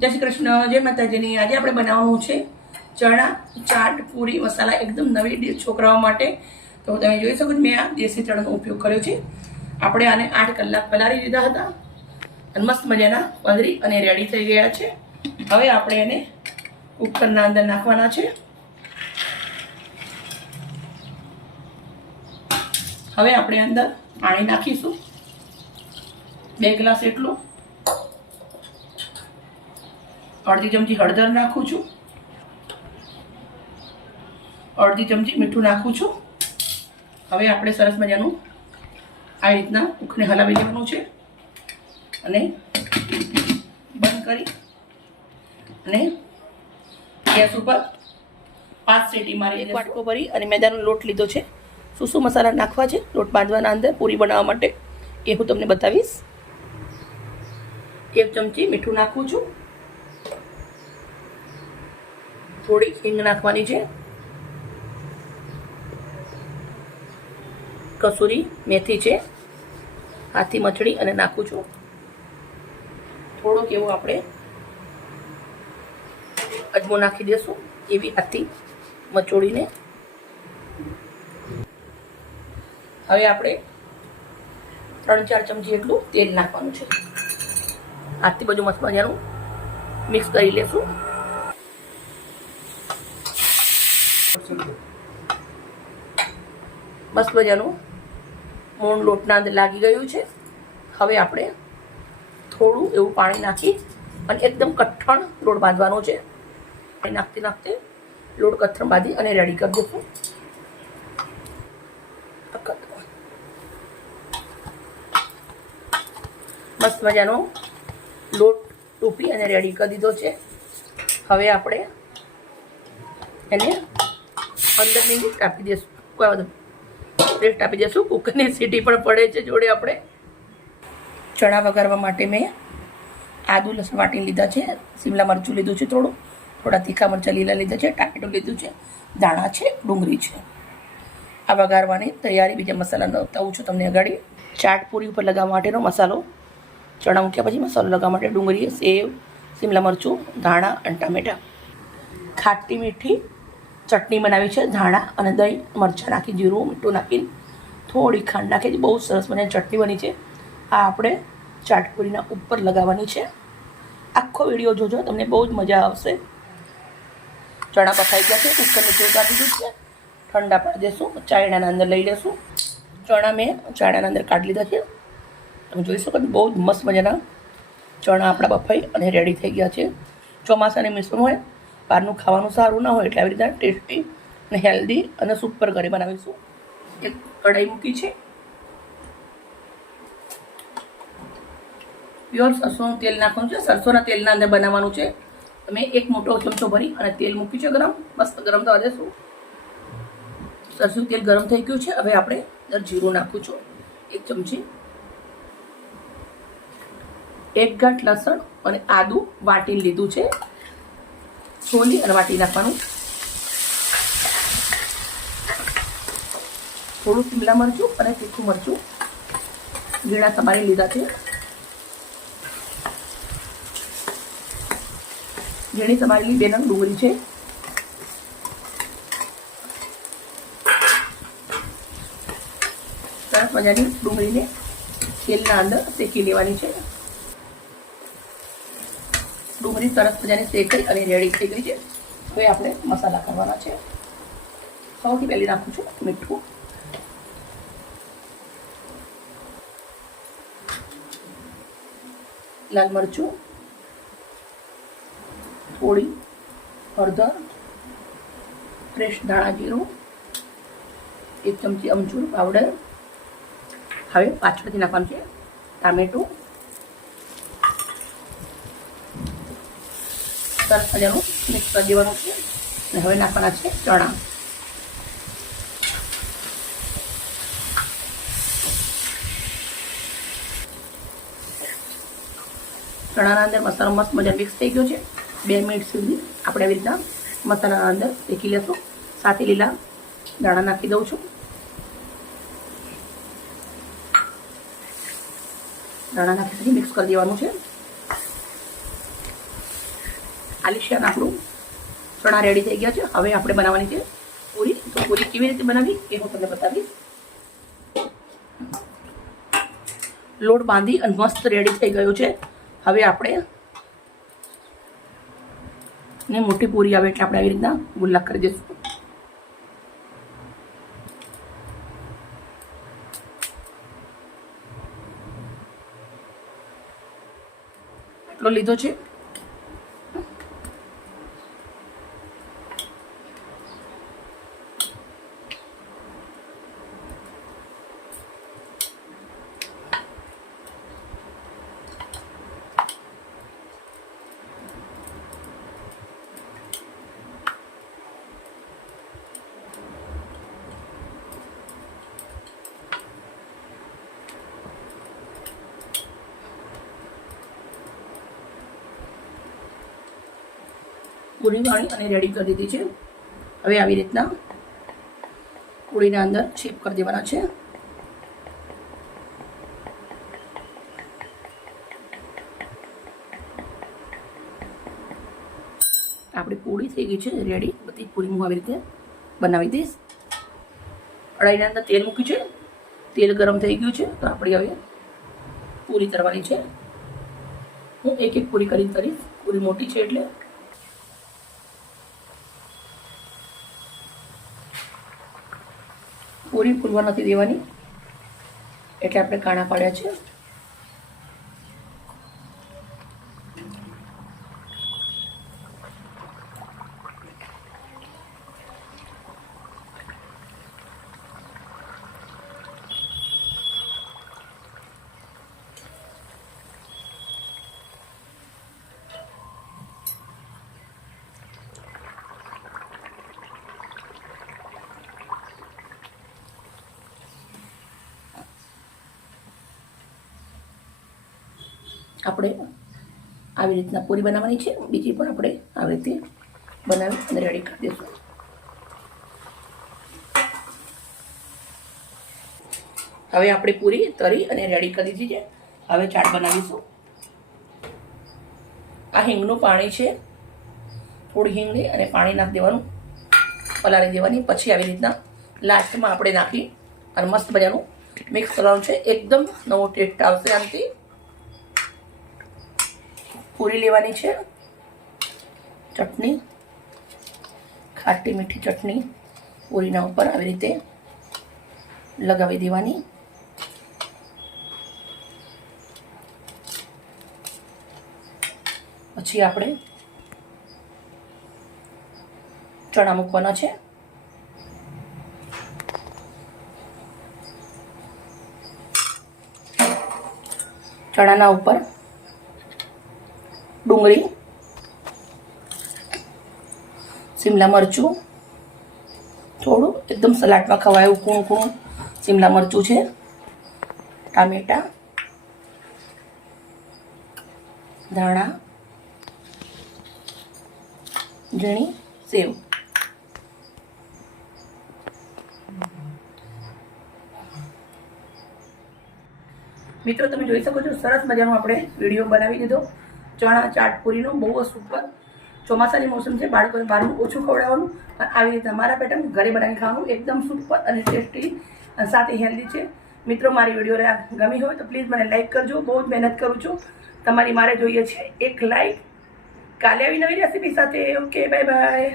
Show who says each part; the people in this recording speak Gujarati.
Speaker 1: જય શ્રી કૃષ્ણ, જય માતાજીની. આજે આપણે બનાવવાનું છે ચણા, ચાટ, પૂરી, મસાલા એકદમ નવી છોકરાઓ માટે. તો તમે જોઈ શકો છો, મેં આ દેશી ચણાનો ઉપયોગ કર્યો છે. આપણે આને આઠ કલાક પલાળી દીધા હતા. અને મસ્ત મજાના પંદરી અને રેડી થઈ ગયા છે. હવે આપણે એને કુકરના અંદર નાખવાના છે. હવે આપણે અંદર પાણી નાખીશું. બે ગ્લાસ એટલું અડધી ચમચી હળદર નાખું છું. અડધી ચમચી મીઠું નાખું છું. હવે આપણે સરસ મજાનું આ રીતના ઉખને હલાવી લેવાનું છે. અને બંધ કરી અને ગેસ ઉપર પાંચ સીટી મારી વાટકો ભરી અને મેદાનો લોટ લીધો છે. શું શું મસાલા નાખવા છે? લોટ બાંધવાના અંદર પૂરી બનાવવા માટે. એ હું તમને બતાવીશ. એક ચમચી મીઠું નાખું છું. થોડી હિંગ નાખવાની છે. કસૂરી મેથી છે. હાથી મચડી અને નાખું છું. થોડોક એવો આપણે અજમો નાખી દેશું. એવી હાથી મચોડીને હવે આપણે ત્રણ ચાર ચમચી એટલું તેલ નાખવાનું છે. હાથથી બધું મસ્ત મજાનું મિક્સ કરી લેશું. મસ્ત મજાનું. મૂળ લોટના અંદર લાગી ગયું છે. હવે આપણે થોડું એવું પાણી નાખી અને એકદમ કઠણ લોટ બાંધવાનો છે. પાણી નાખતી નાખતે લોટ કથણ બાંધી અને રેડી કરી દઉં મસ્ત મજાનો લોટ ટૂપી અને રેડી કરી દીધો છે. હવે આપણે એને પંદર મિનિટ આપી દઈશું કોઈ વાંધો રેસ્ટ આપી દઈશું કુકરની સીટી પણ પડે છે જોડે આપણે. ચણા વઘારવા માટે મેં આદુ, લસણ વાટી લીધા છે. શિમલા મરચું લીધું છે થોડું. થોડા તીખા મરચાં લીલા લીધા છે. ટામેટું લીધું છે. દાણા છે. ડુંગળી છે. આ વઘારવાની તૈયારી. બીજા મસાલાનો બતાવું છું તમને અગાડી. ચાટ પૂરી ઉપર લગાવવા માટેનો મસાલો. ચણા મૂક્યા પછી મસાલો લગાવવા માટે ડુંગળી, સેવ, શિમલા મરચું, ધાણા અને ટામેટાં. ખાટી મીઠી ચટણી બનાવી છે, ધાણા અને દહીં, મરચાં નાખી, જીરું, મીઠું નાખીને થોડી ખાંડ નાખી બહુ સરસ મને ચટણી બની છે. આ આપણે ચાટપુરીના ઉપર લગાવવાની છે. આખો વીડિયો જોજો, તમને બહુ જ મજા આવશે. ચણા પકાઈ ગયા છે કુકરને તેલ કાઢી દીધું છે. ઠંડા પાડી દેશું, ચાયણાના અંદર લઈ લેશું. ચણા મેં ચાયણાના અંદર કાઢી લીધા છે. તમે જોઈ શકો બહુ જ મસ્ત મજાના ચણા આપણા બફાઈ અને રેડી થઈ ગયા છે. ચોમાસાની મિશ્રણ હોય બહારનું ખાવાનું સારું ના હોય એટલે આવી રીતના ટેસ્ટી અને હેલ્ધી અને સુપર ઘરે બનાવીશું. એક કઢાઈ મૂકી છે. પ્યોર સરસોનું તેલ નાખવાનું છે. સરસોના તેલના અંદર બનાવવાનું છે. તમે એક મોટો ચમચો ભરી અને તેલ મૂક્યું છે ગરમ. મસ્ત ગરમ થવા દેશું. સરસું તેલ ગરમ થઈ ગયું છે. હવે આપણે જીરું નાખું છું. એક ચમચી. એક ગાંઠ લસણ અને આદું વાટી લીધું છે. છોલી અને વાટી નાખવાનું. થોડું શિમલા મરચું અને તીખું મરચું ઝીણા સમારી લીધા છે. ઝીણી સમારેલી બે નંગ ડુંગળી છે. સરસ મજાની ડુંગળીને તેલના અંદર શેકી લેવાની છે. ડુંગળી સરસ મજાની શેકાઈ અને રેડી થઈ ગઈ છે. હવે આપણે મસાલા કરવાના છે. સૌથી પહેલી નાખું છું મીઠું. લાલ મરચું. થોડી હળદર. ફ્રેશ ધાણા જીરું. એક ચમચી અમચૂર પાવડર. હવે પાછળથી નાખવાનું છે ટામેટું. સરસ મજાનું મિક્સ કરી દેવાનું છે. અને હવે નાખવાના છે ચણા. ચણાના અંદર મસાલો મસ્ત મજા મિક્સ થઈ ગયો છે. બે મિનિટ સુધી આપણે આવી રીતના મસાલાના અંદર શેકી લેશું. સાથે લીલા દાણા નાખી દઉં છું. દાણા નાખી મિક્સ કરી દેવાનું છે. આલિશાન આપણું ચણા રેડી થઈ ગયા છે. હવે આપણે બનાવવાની છે પૂરી. તો પૂરી કેવી રીતે બનાવી એ હું તમને બતાવીશ. લોટ બાંધી અને મસ્ત રેડી થઈ ગયો છે. હવે આપણે ને મોટી પૂરી આવે એટલે આપણે આવી રીતના ગુલ્લા કરી દઈશું. આટલો લીધો છે. પૂરી વાળી અને રેડી કરી દીધી છે. હવે આવી રીતના પૂરીના અંદર શેપ કરી દેવાના છે. આપણી પૂરી થઈ ગઈ છે રેડી બધી પૂરી હું આવી રીતે બનાવી દઈશ. કડાઈના અંદર તેલ મૂક્યું છે. તેલ ગરમ થઈ ગયું છે, તો આપણી હવે પૂરી તરવાની છે. હું એક એક પૂરી કરી કરીશ પૂરી મોટી છે એટલે પૂરી ફૂલવા નથી દેવાની. એટલે આપણે કાણા પાડ્યા છે. આપણે આવી રીતના પૂરી બનાવવાની છે. બીજી પણ આપણે આવી રીતે બનાવી અને રેડી કરી દઈશું. હવે આપણે પૂરી, તરી અને રેડી કરી દીધી છે. હવે ચાટ બનાવીશું. આ હિંગનું પાણી છે. થોડી હિંગ અને પાણી નાખી દેવાનું. પલાળી દેવાની. પછી આવી રીતના લાસ્ટમાં આપણે નાખી અને મસ્ત મજાનું મિક્સ કરવાનું છે. એકદમ નવો ટેસ્ટ આવશે આનાથી. પૂરી લેવાની છે. ચટણી, ખાટી મીઠી ચટણી પૂરીના ઉપર આવી રીતે લગાવી દેવાની. પછી આપણે ચણા મૂકવાના છે. ચણાના ઉપર ડુંગળી, શિમલા મરચું, થોડું એકદમ સલાડમાં ખવાયું કૂણું કૂણું શિમલા મરચું છે, ટામેટા, ધાણા, ઝીણી સેવ. મિત્રો, તમે જોઈ શકો છો, સરસ મજાનો આપણે વીડિયો બનાવી દીધો. ચણા ચાટ પૂરીનો બહુ જ સુપર ચોમાસાની મોસમ છે, બાળકોને બહારનું ઓછું ખવડાવવાનું, પણ આવી રીતે મારા પેટર્ન ઘરે બનાવી ખાવાનું એકદમ સુપર અને ટેસ્ટી સાથે હેલ્ધી છે. મિત્રો, મારી વીડિયો ગમી હોય તો પ્લીઝ મને લાઇક કરજો, બહુ જ મહેનત કરું છું. તમારી મારે જોઈએ છે એક લાઈક કાલે આવી નવી રેસીપી સાથે ઓકે બાય બાય